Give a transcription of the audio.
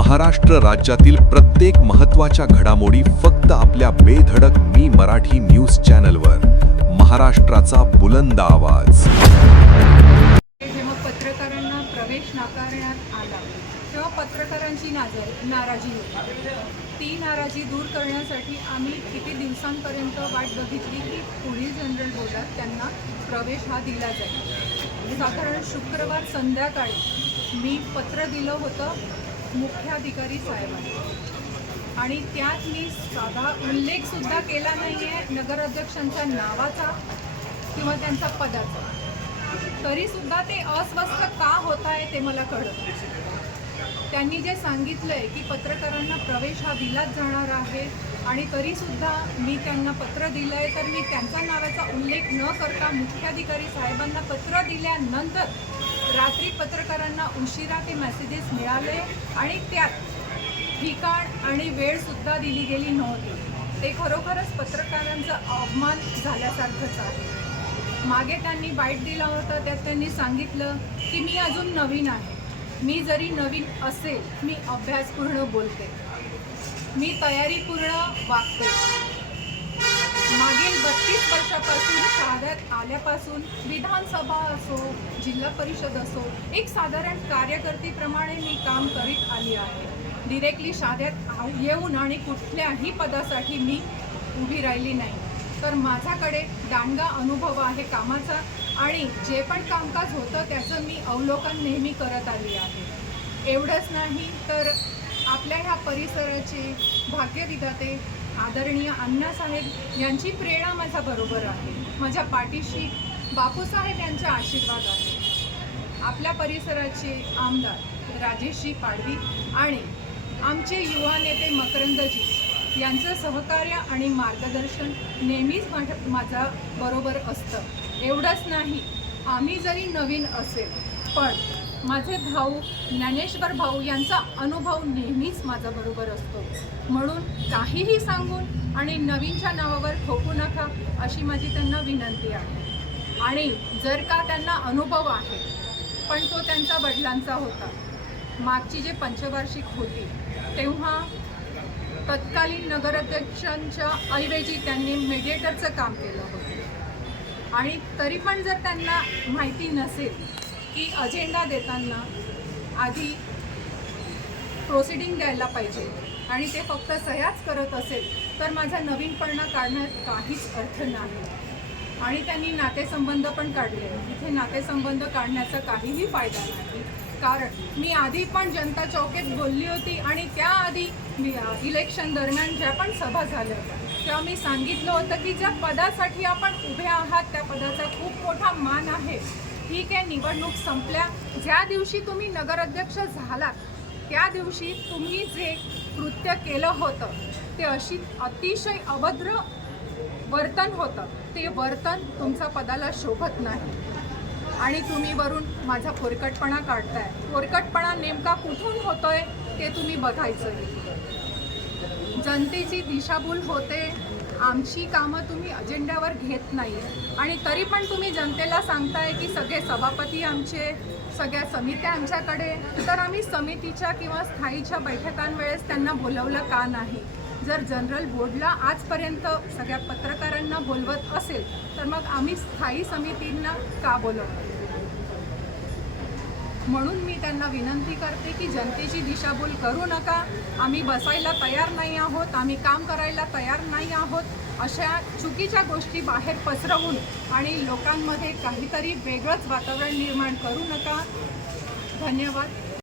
महाराष्ट्र राज्यातील प्रत्येक महत्त्वाच्या घडामोडी फक्त आपल्या बेधडक मी मराठी न्यूज चॅनलवर. महाराष्ट्राचा बुलंद आवाज. जेव्हा पत्रकारांना प्रवेश नाकारण्यात आला तेव्हा पत्रकारांची नाराजी होती. ती नाराजी दूर करण्यासाठी आम्ही किती दिवसांपर्यंत वाट बघितली की पुढील जनरल बोर्डात त्यांना प्रवेश हा दिला जाईल. साधारण शुक्रवार संध्याकाळी मी पत्र दिलं होतं मुख्याधिकारी साहेबांना आणि त्यात मी साधा उल्लेखसुद्धा केला नाही आहे नगराध्यक्षांच्या नावाचा किंवा त्यांचा पदाचा. तरीसुद्धा ते अस्वस्थ का होत आहे ते मला कळत. त्यांनी जे सांगितलं आहे की पत्रकारांना प्रवेश हा दिलाच जाणार आहे आणि तरीसुद्धा मी त्यांना पत्र दिलं आहे, तर मी त्यांच्या नावाचा उल्लेख न करता मुख्याधिकारी साहेबांना पत्र दिल्यानंतर रात्री पत्रकारांना उशिरा ते मेसेजेस मिळाले आणि त्यात ठिकाण आणि वेळसुद्धा दिली गेली नव्हती. ते खरोखरच पत्रकारांचा अपमान झाल्यासारखंच आहे. मागे त्यांनी बाईट दिला होता, त्यात त्यांनी सांगितलं की मी अजून नवीन आहे. मी जरी नवीन असेल मी अभ्यासपूर्ण बोलते, मी तयारीपूर्ण वागते. मागील 32 वर्षापासून शहाद्यात आल्यापासून विधानसभा असो जिल्हा परिषद असो एक साधारण कार्यकर्तीप्रमाणे मी काम करीत आली आहे. डिरेक्टली शहाद्यात येऊन आणि कुठल्याही पदासाठी मी उभी राहिली नाही, तर माझ्याकडे दांडगा अनुभव आहे कामाचा आणि जे पण कामकाज होतं त्याचं मी अवलोकन नेहमी करत आली आहे. एवढंच नाही तर आपल्या ह्या परिसराचे भाग्यविधाते आदरणीय अण्णासाहेब यांची प्रेरणा माझ्याबरोबर आहे. माझ्या पाठीशी बापूसाहेब यांचा आशीर्वाद आहे. आपल्या परिसराचे आमदार राजेशजी पाडवी आणि आमचे युवा नेते मकरंदजी यांचं सहकार्य आणि मार्गदर्शन नेहमीच माझ्या बरोबर असतं. एवढंच नाही, आम्ही जरी नवीन असेल पण माझे भाऊ ज्ञानेश्वर भाऊ यांचा अनुभव नेहमीच माझ्याबरोबर असतो. म्हणून काहीही सांगून आणि नवीनच्या नावावर ठोकू नका अशी माझी त्यांना विनंती आहे. आणि जर का त्यांना अनुभव आहे पण तो त्यांच्या वडिलांचा होता. मागची जे पंचवार्षिक होती तेव्हा तत्कालीन नगराध्यक्षांच्या ऐवजी त्यांनी मेडिएटरचं काम केलं होतं आणि तरी पण जर त्यांना माहिती नसेल की अजेंडा देताना आधी प्रोसिडिंग द्यायला पाहिजे आणि ते फक्त सह्याच करत असेल तर माझा नवीनपणा काढण्यात काहीच अर्थ नाही. आणि त्यांनी नातेसंबंध पण काढले. इथे नातेसंबंध काढण्याचा काहीही फायदा नाही, कारण मी आधी पण जनता चौकीत बोलली होती आणि त्याआधी इलेक्शन दरम्यान ज्या पण सभा झाल्या तेव्हा मी सांगितलं होतं की ज्या पदासाठी आपण उभे आहात त्या पदाचा खूप मोठा मान आहे. ठीक आहे, निवडणूक संपल्या, ज्या दिवशी तुम्ही नगराध्यक्ष झालात त्या दिवशी तुम्ही जे कृत्य केलं होतं ते अतिशय अभद्र वर्तन होतं. ते वर्तन तुमच्या पदाला शोभत नाही आणि तुम्ही वरून माझा पोरकटपणा काढताय. पोरकटपणा नेमका कुठून होतोय ते तुम्ही बघायचं. जनतेची दिशाभूल होते, आमची कामं तुम्ही अजेंड्यावर घेत नाही आणि तरी पण तुम्ही जनतेला सांगताय की सगळे सभापती आमचे, सगळ्या समित्या आमच्याकडे. तर आम्ही समितीच्या किंवा स्थायीच्या बैठकांवेळेस त्यांना बोलवलं का नाही? जर जनरल बोर्डला आजपर्यंत सगळ्या पत्रकारांना बोलवत असेल तर मग आम्ही स्थायी समितींना का बोलवतो? म्हणून मी त्यांना विनंती करते की जनतेची दिशाभूल करू नका. आम्ही बसायला तयार नाही आहोत, आम्ही काम करायला तयार नाही आहोत. अशा चुकीच्या गोष्टी बाहेर पसरवून आणि लोकांमध्ये काहीतरी वेगळंच वातावरण निर्माण करू नका. धन्यवाद.